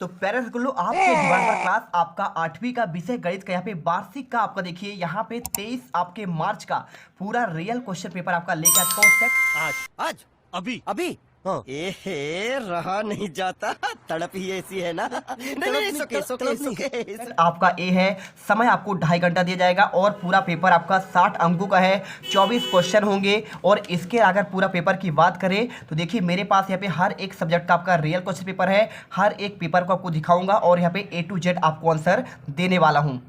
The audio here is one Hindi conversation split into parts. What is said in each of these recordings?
तो पेरेंट्स को लो आपके जुबान पर क्लास आपका 8वीं का विषय गणित का यहाँ पे वार्षिक का आपका देखिए यहाँ पे 23 आपके मार्च का पूरा रियल क्वेश्चन पेपर आपका लेकर आज कौन तक आज आज अभी अभी हाँ। एहे रहा नहीं जाता, तड़प ही ऐसी है ना। नहीं सुके आपका ए है। समय आपको 2.5 घंटा दिया जाएगा और पूरा पेपर आपका 60 अंकों का है। 24 क्वेश्चन होंगे और इसके अगर पूरा पेपर की बात करें तो देखिए मेरे पास यहाँ पे हर एक सब्जेक्ट का आपका रियल क्वेश्चन पेपर है। हर एक पेपर को आपको दिखाऊंगा और यहाँ पे A to Z आपको आंसर देने वाला हूँ।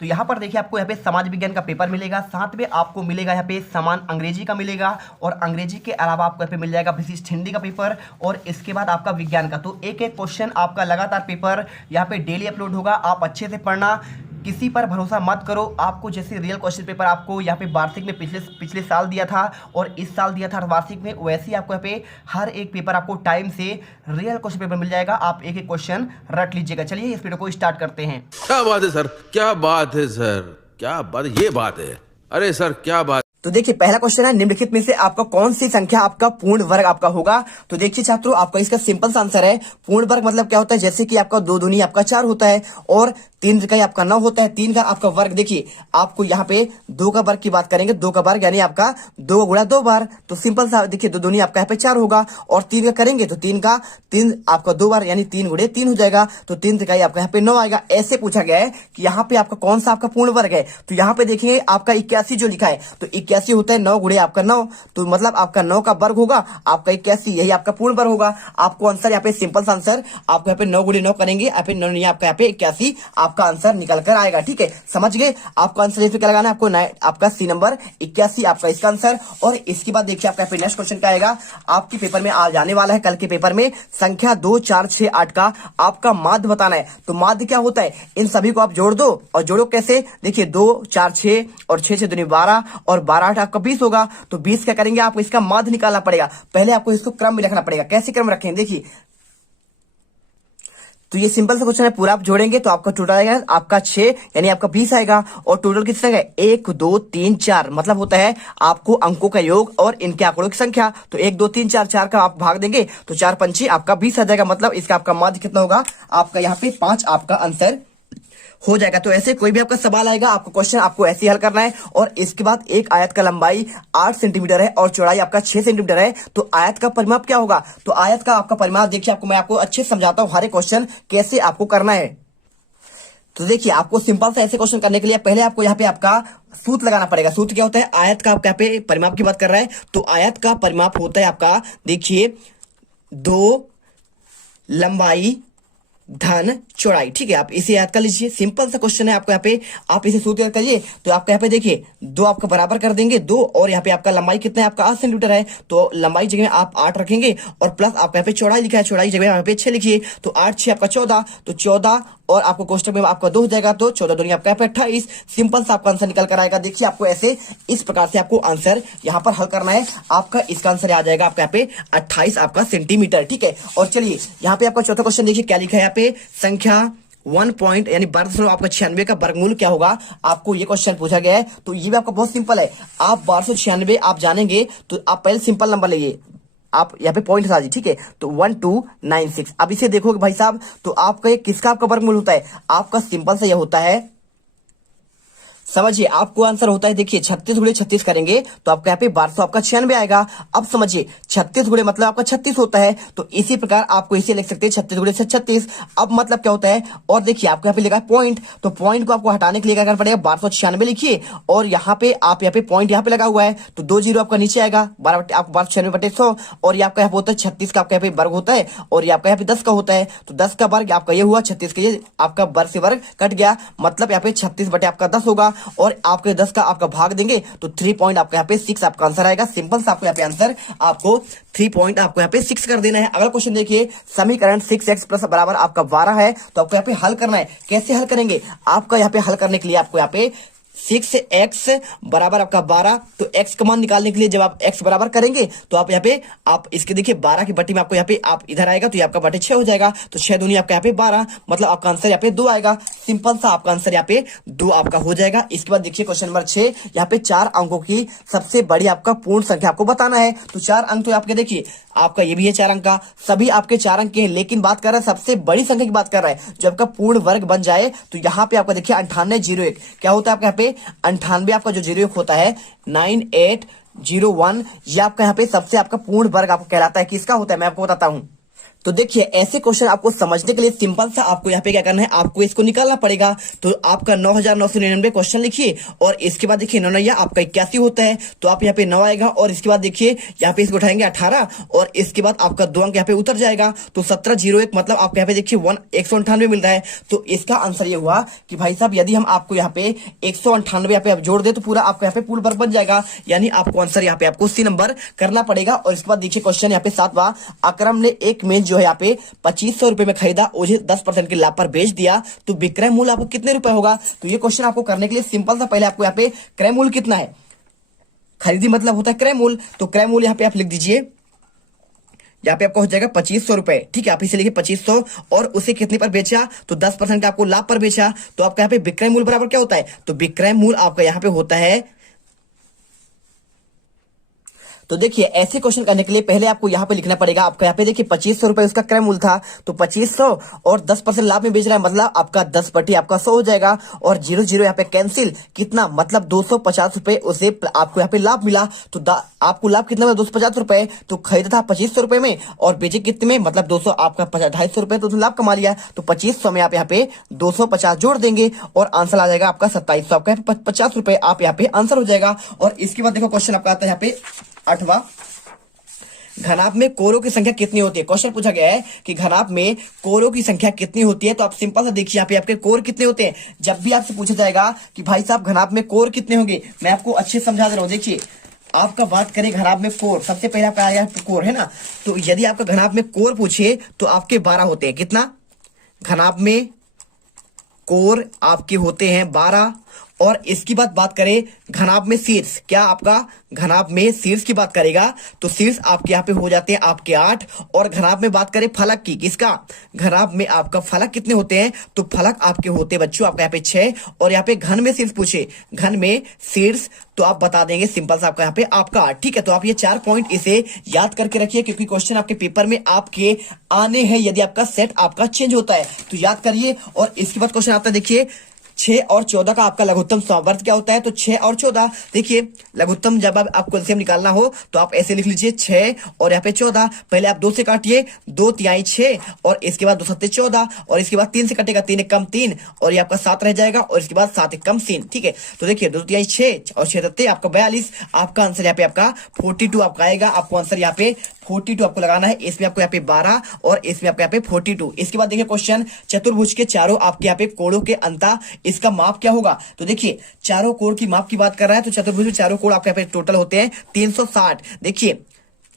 तो यहाँ पर देखिए आपको यहाँ पे समाज विज्ञान का पेपर मिलेगा, साथ में आपको मिलेगा यहाँ पे समान अंग्रेजी का मिलेगा और अंग्रेजी के अलावा आपको यहाँ पे मिल जाएगा विशिष्ट हिंदी का पेपर और इसके बाद आपका विज्ञान का। तो एक एक क्वेश्चन आपका लगातार पेपर यहाँ पे डेली अपलोड होगा। आप अच्छे से पढ़ना, किसी पर भरोसा मत करो। आपको जैसे रियल क्वेश्चन पेपर आपको यहाँ पे वार्षिक में पिछले साल दिया था और इस साल दिया था वार्षिक में, वैसे ही आपको यहाँ पे हर एक पेपर आपको टाइम से रियल क्वेश्चन पेपर मिल जाएगा। आप एक एक क्वेश्चन रट लीजिएगा। चलिए इस वीडियो को स्टार्ट करते हैं। क्या बात है सर, क्या बात है सर, क्या बात, ये बात है। अरे सर क्या बात। तो देखिए पहला क्वेश्चन है, निम्नलिखित में से आपका कौन सी संख्या आपका पूर्ण वर्ग आपका होगा। तो देखिए छात्रों आपका इसका सिंपल सा आंसर है। पूर्ण वर्ग मतलब क्या होता है, जैसे कि आपका 2 दूनी आपका 4 होता है और 3 का आपका 9 होता है। 3 का आपका वर्ग देखिए आपको यहाँ पे 2 का वर्ग की बात करेंगे, 2 का वर्ग यानी आपका 2 गुणा 2 बार। तो सिंपल सा देखिए 2 दूनी आपका यहाँ पे 4 होगा और 3 का करेंगे तो 3 का 3 आपका 2 बार यानी 3 गुणे 3 हो जाएगा। तो 3 का आपका यहाँ पे 9 आएगा। ऐसे पूछा गया है कि यहाँ पे आपका कौन सा आपका पूर्ण वर्ग है। तो यहाँ पे देखिए आपका 81 जो लिखा है, तो 81 होता है 9 गुणे आपका 9, तो मतलब आपका 9 का वर्ग होगा आपका 81, यही आपका पूर्ण वर्ग होगा। आपको आंसर यहाँ पे सिंपल सा आंसर आपको यहाँ पे 9 गुणे 9 करेंगे, यहाँ पे 9 आपका यहाँ पे 81 आपका आंसर निकल कर आएगा। ठीक है, समझ गए। आपका आंसर इसमें क्या लगाना है, आपको आपका सी नंबर 81 आपका इसका आंसर। और इसके बाद देखिए आपका नेक्स्ट क्वेश्चन क्या आएगा आपके पेपर में आ जाने वाला है कल के पेपर में। संख्या 2 4 6 8 का आपका माध्य बताना है। तो माध्य क्या होता है, इन सभी को आप जोड़ दो और जोड़ो कैसे, देखिए 2 4 6 और 6 6 दूनी 12 और 12 8 आपका 20 होगा। तो 20 क्या करेंगे, आपको इसका माध्य निकालना पड़ेगा। पहले आपको इसको क्रम में रखना पड़ेगा। कैसे क्रम रखें देखिए, तो ये सिंपल सा क्वेश्चन है, पूरा आप जोड़ेंगे तो आपका टोटल आएगा आपका 6 यानी आपका 20 आएगा। और टोटल कितने है, 1 2 3 4 मतलब होता है आपको अंकों का योग और इनके आंकड़ों की संख्या। तो 1 2 3 4 4 का आप भाग देंगे तो 4 पंची आपका 20 आ जाएगा। मतलब इसका आपका माध्य कितना होगा, आपका यहाँ पे 5 आपका आंसर हो जाएगा। तो ऐसे कोई भी आपका सवाल आएगा, आपको क्वेश्चन आपको ऐसे हल करना है। और इसके बाद एक आयत का लंबाई 8 सेंटीमीटर है और चौड़ाई आपका 6 सेंटीमीटर है। तो आयत का परिमाप क्या होगा, तो आयत का आपका परिमाप देखिए मैं आपको अच्छे से समझाता हूं हर एक क्वेश्चन कैसे आपको करना है। तो देखिए आपको सिंपल सा ऐसे क्वेश्चन करने के लिए पहले आपको यहाँ पे आपका सूत्र लगाना पड़ेगा। सूत्र क्या होता है, आयत का आपका यहाँ पे परिमाप की बात कर रहा है तो आयत का परिमाप होता है आपका देखिए 2 लंबाई धन चौड़ाई। ठीक है, आप इसे याद कर लीजिए। सिंपल सा क्वेश्चन है आपको यहाँ पे, आप इसे सूत्र याद करिए। तो आपको यहाँ पे देखिए 2 आपका बराबर कर देंगे 2 और यहाँ पे आपका लंबाई कितना है आपका 8 सेंटीमीटर है। तो लंबाई जगह में आप 8 रखेंगे और प्लस आपको यहाँ पे चौड़ाई लिखा है, चौड़ाई जगह यहाँ पे 6 लिखिए। तो 8 6 आपका 14, तो 14 और आपको कोष्टक में आपका 2 हो जाएगा तो 14 दूनी आपका यहाँ पे 28। सिंपल सा आपका आंसर निकल कर आएगा। देखिए आपको ऐसे इस प्रकार से आपको आंसर यहाँ पर हल करना है। आपका इसका आंसर आ जाएगा आपका यहाँ पे 28 आपका सेंटीमीटर। ठीक है, और चलिए यहाँ पे आपका चौथा क्वेश्चन देखिए क्या लिखा है यहाँ पे, संख्या 1 पॉइंट यानी 12 आपका 96 का वर्गमूल क्या होगा, आपको ये क्वेश्चन पूछा गया है। तो ये भी आपका बहुत सिंपल है। आप 1296 आप जानेंगे तो आप पहले सिंपल नंबर लेंगे, आप यहाँ पे पॉइंट हटा दीजिए। ठीक है, तो 1296। अब इसे देखोगे भाई साहब तो आपका ये किसका आपका वर्गमूल होता है, आपका सिंपल सा यह होता है, समझिए आपको आंसर होता है देखिए 36 गुणे 36 करेंगे तो आपका यहाँ पे 1200 आपका 96 आएगा। अब समझिए 36 गुणे मतलब आपका 36 होता है। तो इसी प्रकार आपको इसे लिख सकते हैं 36 गुणे से 36। अब मतलब क्या होता है, और देखिए आपको यहाँ पे लिखा है पॉइंट, तो पॉइंट को आपको हटाने के लिए क्या करना पड़ेगा, 1296 लिखिए और यहाँ पे आप यहाँ पे पॉइंट यहाँ पे लगा हुआ है तो 2 जीरो आपका नीचे आएगा, 1296/100 और ये आपका यहाँ पे होता है 36 का आपका यहाँ पे वर्ग होता है और ये आपका यहाँ पे 10 का होता है। तो 10 का वर्ग आपका ये हुआ, 36 का ये आपका वर्ग से वर्ग कट गया, मतलब यहाँ पे 36 बटे आपका 10 होगा और आपके 10 का आपका भाग देंगे तो 3 पॉइंट आपका यहाँ पे 6 आपका आंसर आएगा। सिंपल सा आपको यहाँ पे आंसर आपको 3 पॉइंट आपको यहाँ पे 6 कर देना है। अगला क्वेश्चन देखिए, समीकरण 6x प्लस बराबर आपका 12 है तो आपको यहाँ पे हल करना है। कैसे हल करेंगे, आपका यहाँ पे हल करने के लिए आपको यहाँ पे 6x बराबर आपका 12। तो x का मान निकालने के लिए जब आप x बराबर करेंगे तो आप यहाँ पे आप इसके देखिए 12 की बट्टी में आपको यहाँ पे आप इधर आएगा तो ये आपका बटे 6 हो जाएगा। तो 6 दूनी आपका यहाँ पे 12, मतलब आपका आंसर यहाँ पे 2 आएगा। सिंपल सा आपका आंसर यहाँ पे 2 आपका हो जाएगा। इसके बाद देखिए क्वेश्चन नंबर 6, यहाँ पे 4 अंकों की सबसे बड़ी आपका पूर्ण संख्या आपको बताना है। तो 4 अंक तो आपके देखिए आपका ये भी है 4 अंक का, सभी आपके 4 अंक के हैं, लेकिन बात कर रहा है सबसे बड़ी संख्या की बात कर रहा है जो आपका पूर्ण वर्ग बन जाए। तो यहाँ पे आपका देखिए 9801 क्या होता है आपका यहाँ पे 98 आपका जो 01 होता है 9801, ये आपका यहाँ पे सबसे आपका पूर्ण वर्ग आपको कहलाता है। किसका होता है मैं आपको बताता हूँ। तो देखिए ऐसे क्वेश्चन आपको समझने के लिए सिंपल सा आपको यहाँ पे क्या करना है, आपको इसको निकालना पड़ेगा। तो आपका 9999 क्वेश्चन लिखिए और इसके बाद देखिए 9 आपका 81 होता है, तो आप यहाँ पे 9 आएगा और इसके बाद देखिए यहाँ पे इसको उठाएंगे 18 और इसके बाद आपका 2 अंक यहाँ पे उतर जाएगा। तो 1701 मतलब आपको यहाँ पे देखिए 198 मिल रहा है। तो इसका आंसर ये हुआ कि भाई साहब यदि हम आपको यहाँ पे 198 यहाँ पे आप जोड़ दे तो पूरा आपका यहाँ पे पूर्ण वर्ग बन जाएगा। यानी आपको आंसर यहाँ पे आपको सी नंबर करना पड़ेगा। और इसके बाद देखिए क्वेश्चन यहाँ पे 7वां, अकरम ने एक मेज जो है यहाँ पे 2500 रुपए में खरीदा, उसे 10% के लाभ पर बेच दिया, तो विक्रय मूल्य आपको कितने रुपए होगा। तो ये क्वेश्चन आपको करने के लिए सिंपल सा पहले आपको यहाँ पे क्रय मूल्य कितना है, खरीदी मतलब होता है क्रय मूल्य। तो क्रय मूल्य यहाँ पे आप लिख दीजिए, यहाँ पे आपको हो जाएगा 2500 रुपए। ठीक है, आप इसे लिखिए 2500 और उसे कितने पर बेचा, तो 10% का आपको लाभ पर बेचा। तो आपका यहाँ पे विक्रय मूल्य बराबर क्या होता है, तो विक्रय मूल्य आपका यहाँ पे होता है। तो देखिए ऐसे क्वेश्चन करने के लिए पहले आपको यहाँ पे लिखना पड़ेगा, आपका यहाँ पे देखिए 2500 रुपए उसका क्रय मूल्य था, तो 2500 और 10% लाभ में बेच रहा है, मतलब आपका 10 बटी आपका 100 हो जाएगा। और 00 यहाँ पे कैंसिल, कितना मतलब 250 रुपए उसे आपको यहाँ पे लाभ मिला। तो आपको लाभ कितना मिला 250 रुपए, तो खरीदा था 2500 रुपए में और बेचे कितने में, मतलब 200 आपका 250 रुपए तो लाभ कमा लिया। तो 2500 में आप यहाँ पे 250 जोड़ देंगे और आंसर आ जाएगा आपका 2700, आपका 50 रुपए आप यहाँ पे आंसर हो जाएगा। और इसके बाद देखो क्वेश्चन आपका आता है यहाँ पे 8वां, घनाभ में कोरों की संख्या कितनी होती है। क्वेश्चन पूछा गया है कि घनाभ में कोरों की संख्या कितनी होती है। तो आप सिंपल सा देखिए यहाँ पे आपके कोर कितने होते हैं। जब भी आपसे पूछा जाएगा कि भाई साहब घनाभ में कोर कितने होंगे, मैं आपको अच्छे से समझा दे रहा हूँ। देखिए आपका बात करें घनाभ में कोर, सबसे पहले आपका आया कोर है ना, तो यदि आपका घनाभ में कोर पूछे तो आपके 12 होते हैं। कितना, घनाभ में कोर आपके होते हैं 12। और इसकी बात करें घनाभ में शीर्ष, क्या आपका घनाभ में शीर्ष की बात करेगा तो शीर्ष आपके यहाँ पे हो जाते हैं आपके 8। और घनाभ में बात करें फलक की, किसका, घनाभ में आपका फलक कितने होते हैं, तो फलक आपके होते हैं बच्चों आपका यहाँ पे 6। और यहाँ पे घन में शीर्ष पूछे, घन में शीर्ष तो आप बता देंगे सिंपल सा आपका यहाँ पे आपका 8। ठीक है, तो आप ये 4 पॉइंट इसे याद करके रखिए क्योंकि क्वेश्चन आपके पेपर में आपके आने हैं यदि आपका सेट आपका चेंज होता है तो याद करिए। और इसके बाद क्वेश्चन आता है देखिए 6 और 14 का आपका लघुत्तम समवर्त क्या होता है। तो 6 और 14 देखिए लघुत्तम जब आपको एलसीएम निकालना हो तो आप ऐसे लिख लीजिए 6 और यहाँ पे 14, पहले आप 2 से काटिए, 2 तिहाई 6 और इसके बाद 2 सत्ते 14 और इसके बाद 3 से कटेगा, 3 एक कम 3 और ये आपका 7 रह जाएगा और इसके बाद 7 एक कम 3। ठीक है, तो देखिए 2 तिहाई 6 और 6 सत्ते आपका 42, आपका आंसर यहाँ पे आपका 42 आपका आएगा। आपको आंसर यहाँ पे 42 आपको लगाना है, इसमें आपको यहाँ पे 12 और इसमें आपको यहाँ पे 42। इसके बाद देखिए क्वेश्चन चतुर्भुज के चारों आपके यहाँ पे कोणों के अंतर इसका माप क्या होगा। तो देखिए चारों कोण की माप की बात कर रहा है तो चतुर्भुज में चारों कोण आपके यहाँ पे टोटल होते हैं 360। देखिए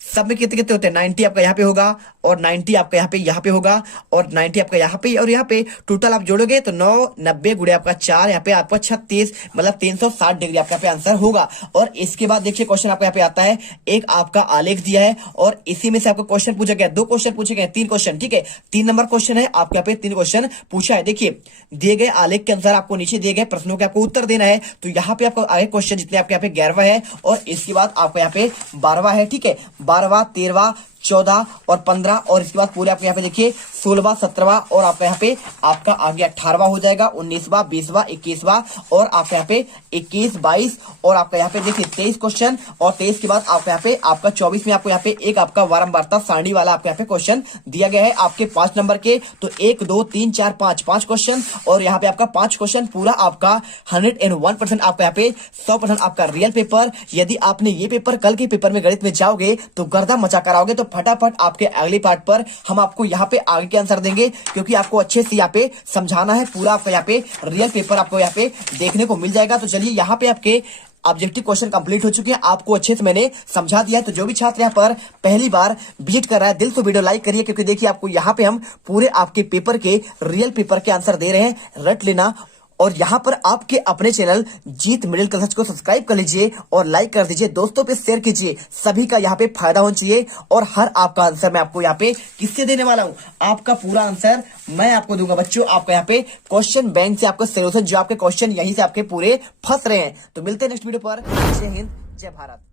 सब में कितने कितने होते हैं, 90 आपका यहाँ पे होगा और 90 आपका यहाँ पे होगा और 90 आपका यहाँ पे और यहाँ पे टोटल आप जोड़ोगे तो 9 90 गुड़े आपका 4 यहाँ पे आपका 36 मतलब 360 डिग्री आपका यहाँ पे आंसर होगा। और इसके बाद देखिए क्वेश्चन आपका यहाँ पे आता है, एक आपका आलेख दिया है और इसी में से आपको क्वेश्चन पूछा गया, 2 क्वेश्चन पूछे गए, 3 क्वेश्चन। ठीक है, 3 नंबर क्वेश्चन है आपके यहाँ पे 3 क्वेश्चन पूछा है। देखिए दिए गए आलेख के अनुसार आपको नीचे दिए गए प्रश्नों के आपको उत्तर देना है। तो यहाँ पे आपको आगे क्वेश्चन जितने आपके यहाँ पे 11वां है और इसके बाद आपका यहाँ पे 12वां है। ठीक है, 12वां 13वां 14 और 15 और इसके बाद पूरे आपके यहाँ पे देखिए 16वां 17वां और आपका यहाँ पे आपका आगे 18वां हो जाएगा, 19वां 20वां 21वां और आपका यहाँ पे 21 22 और आपका यहाँ पे देखिए 23 क्वेश्चन और 23 के बाद आपका यहाँ पे आपका 24 में आपको यहाँ पे एक आपका वारंवारता सारणी वाला आपके यहाँ पे क्वेश्चन दिया गया है आपके 5 नंबर के। तो 1 2 3 4 5 क्वेश्चन और यहाँ पे आपका 5 क्वेश्चन पूरा आपका 101% आपका यहाँ पे 100% आपका रियल पेपर। यदि आपने ये पेपर कल के पेपर में गणित में जाओगे तो गर्दा मचा कर आओगे। तो फटाफट आपके अगले पार्ट पर हम आपको यहाँ पे आगे के आंसर देंगे क्योंकि आपको अच्छे से यहाँ पे समझाना है, पूरा आपका यहाँ पे रियल पेपर आपको यहाँ पे देखने को मिल जाएगा। तो चलिए यहाँ पे आपके ऑब्जेक्टिव क्वेश्चन कंप्लीट हो चुके हैं, आपको अच्छे से मैंने समझा दिया है। तो जो भी छात्र यहाँ पर पहली बार विजिट कर रहा है दिल से वीडियो लाइक करिए क्योंकि देखिए आपको यहाँ पे हम पूरे आपके पेपर के रियल पेपर के आंसर दे रहे हैं, रट लेना। और यहाँ पर आपके अपने चैनल जीत मिडिल क्लास को सब्सक्राइब कर लीजिए और लाइक कर दीजिए, दोस्तों पे शेयर कीजिए, सभी का यहाँ पे फायदा होना चाहिए। और हर आपका आंसर मैं आपको यहाँ पे किससे देने वाला हूँ, आपका पूरा आंसर मैं आपको दूंगा बच्चों। आपका यहाँ पे क्वेश्चन बैंक से आपका सोल्यूशन, जो आपके क्वेश्चन यहीं से आपके पूरे फंस रहे हैं। तो मिलते हैं नेक्स्ट वीडियो पर। जय हिंद, जय भारत।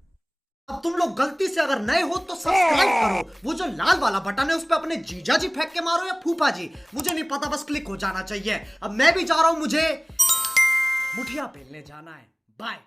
अब तुम लोग गलती से अगर नए हो तो सब्सक्राइब करो, वो जो लाल वाला बटन है उस पर अपने जीजा जी फेंक के मारो या फूफा जी, मुझे नहीं पता, बस क्लिक हो जाना चाहिए। अब मैं भी जा रहा हूं, मुझे मुठिया पेलने जाना है। बाय।